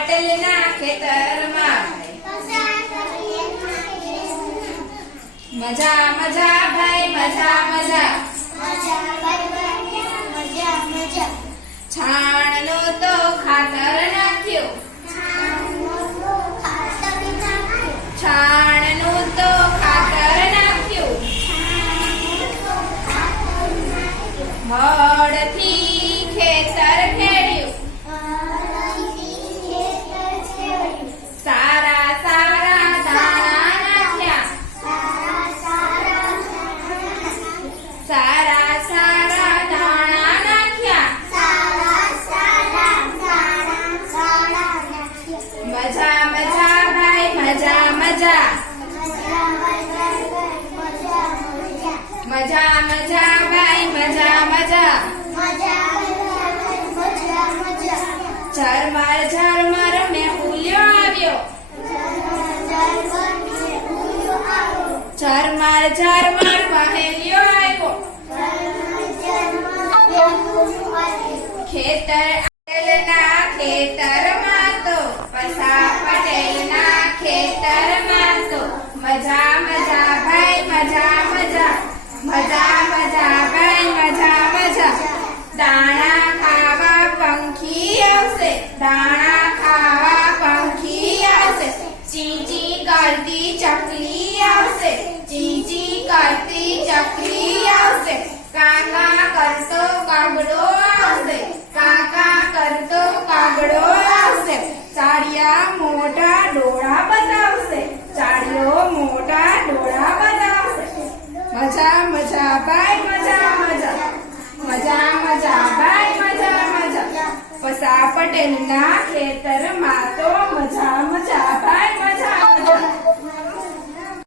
પટેલના ખેતરમાં મજા મજા ભાઈ મજા મજા છાણનું તો ખાતર નાખ્યું છાણનું તો ખાતર નાખ્યું હળથી ખેતર ખેડ્યું સારા સારા દાણા નાખ્યા સારા સારા દાણા નાખ્યા મજા મજા ભાઈ મજા મજા મજા મજા ભાઈ મજા મજા ઝરમર ઝરમર મેહુલ્યો આવ્યો ઝરમર ઝરમર વહેલ્યો આવ્યો ખેતર પટેલના ખેતરમાં તો પસા પટેલના ખેતરમાં તો મજા મજા ભાઈ મજા મજા મજા મજા ભાઈ મજા મજા દાણા ખાવા પંખી આવશે દાણા ખાવા પંખી આવશે ચીચી કરતી ચકલી આવશે ચીચી કરતી ચકલી આવશે કાકા કરતો કાગડો આવશે કાકા કરતો કાગડો આવશે ચાડિયા મોટા ડોળા બતાવશે ચાડિયો મોટા ડોળા બતાવશે મજા મજા ભાઈ મજા મજા મજા મજા ભાઈ મજા મજા પસા પટેલના ખેતરમાં